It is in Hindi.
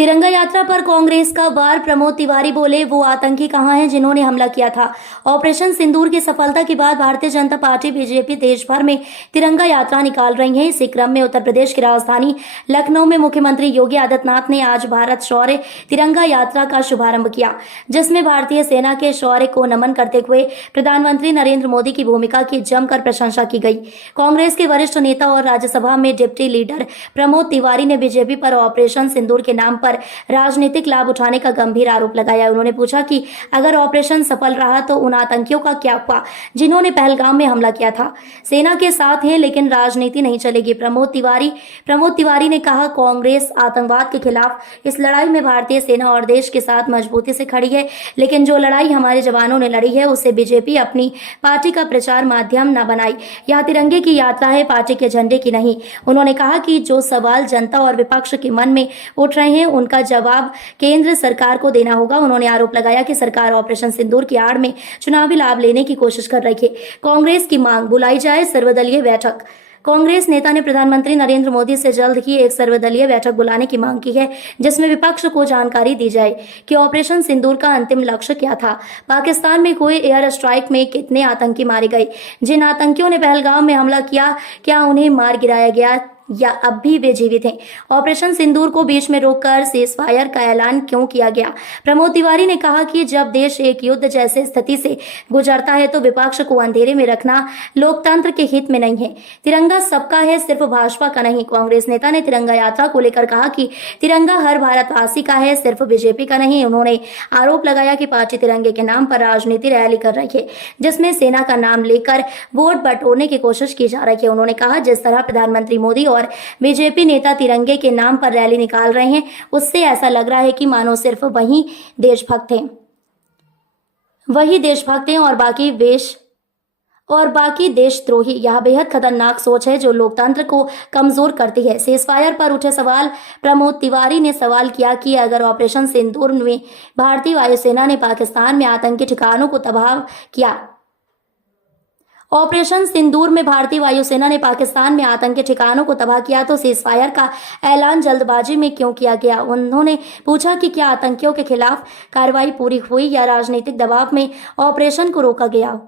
तिरंगा यात्रा पर कांग्रेस का वार। प्रमोद तिवारी बोले, वो आतंकी कहां हैं जिन्होंने हमला किया था। ऑपरेशन सिंदूर की सफलता के बाद भारतीय जनता पार्टी बीजेपी देश भर में तिरंगा यात्रा निकाल रही है। इसी क्रम में उत्तर प्रदेश की राजधानी लखनऊ में मुख्यमंत्री योगी आदित्यनाथ ने आज भारत शौर्य तिरंगा यात्रा का शुभारंभ किया, जिसमें भारतीय सेना के शौर्य को नमन करते हुए प्रधानमंत्री नरेंद्र मोदी की भूमिका की जमकर प्रशंसा की गई। कांग्रेस के वरिष्ठ नेता और राज्यसभा में डिप्टी लीडर प्रमोद तिवारी ने बीजेपी पर ऑपरेशन सिंदूर के नाम पर राजनीतिक लाभ उठाने का गंभीर आरोप लगाया। उन्होंने पूछा कि अगर ऑपरेशन सफल रहा तो उन आतंकियों का क्या हुआ जिन्होंने पहलगाम में हमला किया था। सेना के साथ है लेकिन राजनीति नहीं चलेगी। प्रमोद तिवारी ने कहा, कांग्रेस आतंकवाद के खिलाफ इस लड़ाई में भारतीय सेना और देश के साथ मजबूती से खड़ी है, लेकिन जो लड़ाई हमारे जवानों ने लड़ी है उसे बीजेपी अपनी पार्टी का प्रचार माध्यम न बनाई। यह तिरंगे की यात्रा है, पार्टी के झंडे की नहीं। उन्होंने कहा कि जो सवाल जनता और विपक्ष के मन में उठ रहे हैं उनका जवाब केंद्र सरकार को देना होगा। उन्होंने आरोप लगाया कि सरकार ऑपरेशन सिंदूर की आड़ में चुनावी लाभ लेने की कोशिश कर रही है। कांग्रेस की मांग, बुलाई जाए सर्वदलीय बैठक। कांग्रेस नेता ने प्रधानमंत्री नरेंद्र मोदी से जल्द ही एक सर्वदलीय बैठक बुलाने की मांग की है, जिसमें विपक्ष को जानकारी दी जाए कि ऑपरेशन सिंदूर का अंतिम लक्ष्य क्या था। पाकिस्तान में हुए एयर स्ट्राइक में कितने आतंकी मारे गए। जिन आतंकियों ने पहलगाम में हमला किया, क्या उन्हें मार गिराया गया या अब भी वे जीवित हैं। ऑपरेशन सिंदूर को बीच में रोककर सीजफायर का ऐलान क्यों किया गया। प्रमोद तिवारी ने कहा कि जब देश एक युद्ध जैसे स्थिति से गुजरता है तो विपक्ष को अंधेरे में रखना लोकतंत्र के हित में नहीं है। तिरंगा सबका है, सिर्फ भाजपा का नहीं। कांग्रेस नेता ने तिरंगा यात्रा को लेकर कहा कि तिरंगा हर भारतवासी का है, सिर्फ बीजेपी का नहीं। उन्होंने आरोप लगाया कि पार्टी तिरंगे के नाम पर राजनीति रैली कर रही है, जिसमें सेना का नाम लेकर वोट बटोरने की कोशिश की जा रही है। उन्होंने कहा, जिस तरह प्रधानमंत्री मोदी और बीजेपी नेता तिरंगे के नाम पर रैली निकाल रहे हैं, उससे ऐसा लग रहा है कि मानो सिर्फ वही देशभक्त हैं और बाकी देशद्रोही। यह बेहद खतरनाक सोच है जो लोकतंत्र को कमजोर करती है। सीजफायर पर उठे सवाल, प्रमोद तिवारी ने सवाल किया कि अगर ऑपरेशन सिंदूर में भारतीय वायुसेना ने पाकिस्तान में आतंकी ठिकानों को तबाह किया, ऑपरेशन सिंदूर में भारतीय वायुसेना ने पाकिस्तान में आतंकी ठिकानों को तबाह किया तो सीजफायर का ऐलान जल्दबाजी में क्यों किया गया। उन्होंने पूछा कि क्या आतंकियों के खिलाफ कार्रवाई पूरी हुई या राजनीतिक दबाव में ऑपरेशन को रोका गया।